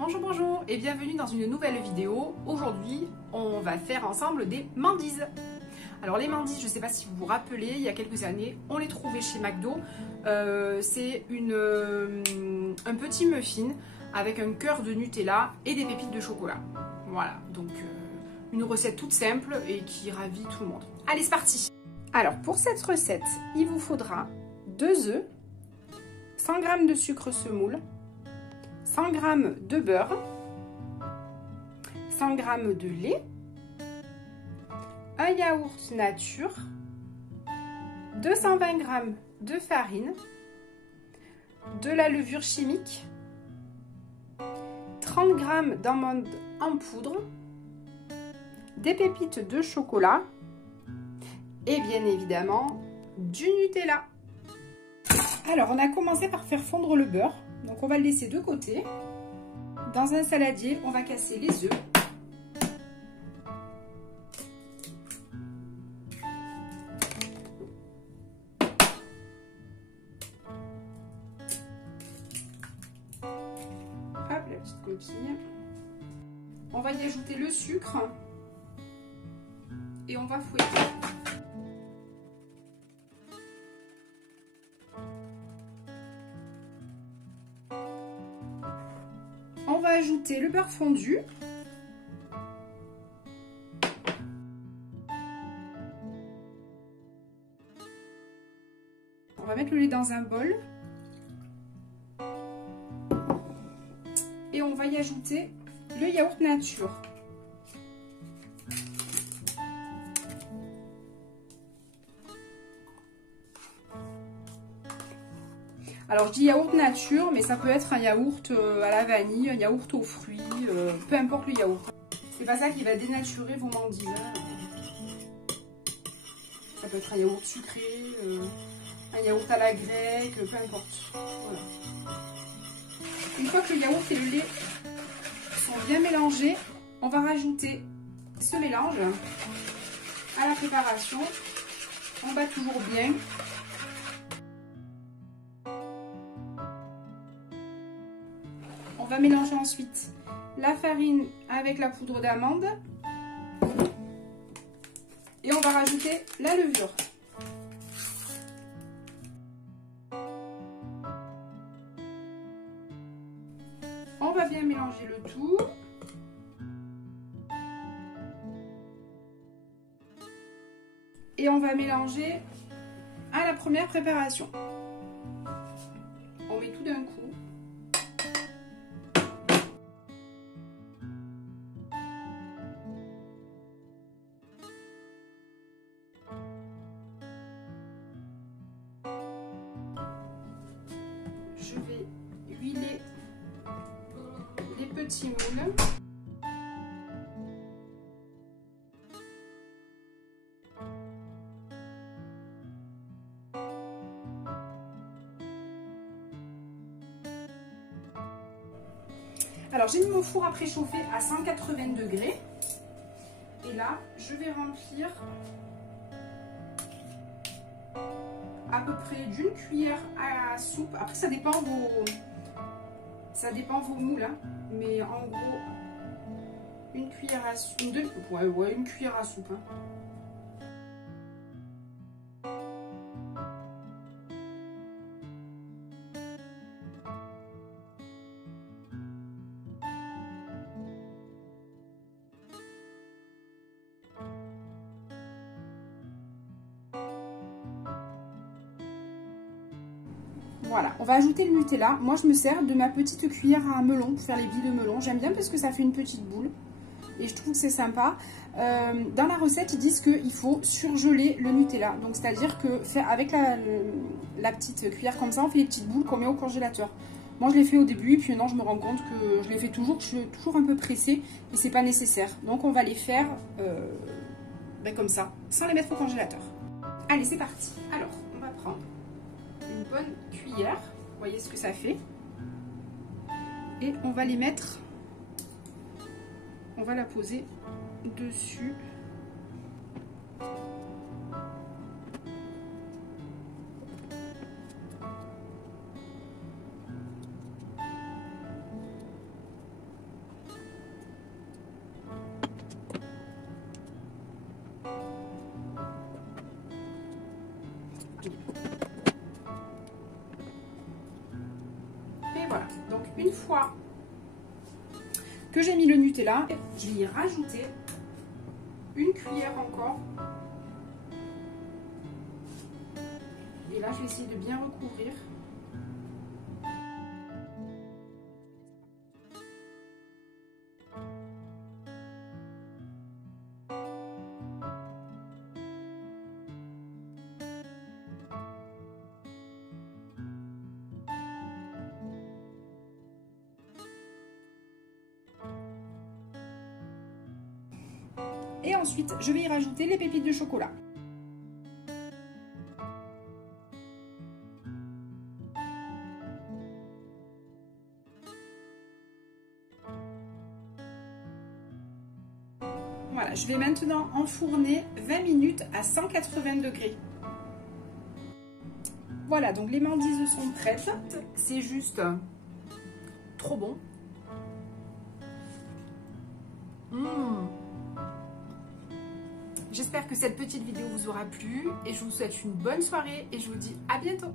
Bonjour et bienvenue dans une nouvelle vidéo. Aujourd'hui, on va faire ensemble des mandises. Alors les mandises, je ne sais pas si vous vous rappelez, il y a quelques années, on les trouvait chez McDo. C'est un petit muffin avec un cœur de Nutella et des pépites de chocolat. Voilà, donc une recette toute simple et qui ravit tout le monde. Allez, c'est parti! Alors pour cette recette, il vous faudra 2 œufs, 100 g de sucre semoule, 100 g de beurre, 100 g de lait, un yaourt nature, 220 g de farine, de la levure chimique, 30 g d'amandes en poudre, des pépites de chocolat et bien évidemment du Nutella. Alors on a commencé par faire fondre le beurre. Donc on va le laisser de côté. Dans un saladier, on va casser les œufs. Hop, la petite coquille. On va y ajouter le sucre. Et on va fouetter. On va ajouter le beurre fondu. On va mettre le lait dans un bol. Et on va y ajouter le yaourt nature. Alors je dis yaourt nature, mais ça peut être un yaourt à la vanille, un yaourt aux fruits, peu importe le yaourt. C'est pas ça qui va dénaturer vos mandises. Ça peut être un yaourt sucré, un yaourt à la grecque, peu importe. Voilà. Une fois que le yaourt et le lait sont bien mélangés, on va rajouter ce mélange à la préparation. On bat toujours bien. On va mélanger ensuite la farine avec la poudre d'amande et on va rajouter la levure. On va bien mélanger le tout. Et on va mélanger à la première préparation. On met tout d'un coup. Je vais huiler les petits moules. Alors j'ai mis mon four à préchauffer à 180 degrés. Et là, je vais remplir à peu près d'une cuillère à soupe. Après, ça dépend vos moules, hein. Mais en gros, une cuillère à soupe, une cuillère à soupe. Hein. Voilà, on va ajouter le Nutella. Moi, je me sers de ma petite cuillère à melon pour faire les billes de melon. J'aime bien parce que ça fait une petite boule et je trouve que c'est sympa. Dans la recette, ils disent qu'il faut surgeler le Nutella. Donc, c'est-à-dire que avec la petite cuillère comme ça, on fait des petites boules qu'on met au congélateur. Moi, je l'ai fait au début, puis maintenant, je me rends compte que je les fais toujours. Je suis toujours un peu pressée et c'est pas nécessaire. Donc, on va les faire comme ça, sans les mettre au congélateur. Allez, c'est parti. Alors, on va prendre une bonne cuillère, vous voyez ce que ça fait, et on va les mettre, on va la poser dessus. Donc une fois que j'ai mis le Nutella, je vais y rajouter une cuillère encore. Et là, je vais essayer de bien recouvrir. Et ensuite, je vais y rajouter les pépites de chocolat. Voilà, je vais maintenant enfourner 20 minutes à 180 degrés. Voilà, donc les mandises sont prêtes. C'est juste trop bon. J'espère que cette petite vidéo vous aura plu et je vous souhaite une bonne soirée et je vous dis à bientôt.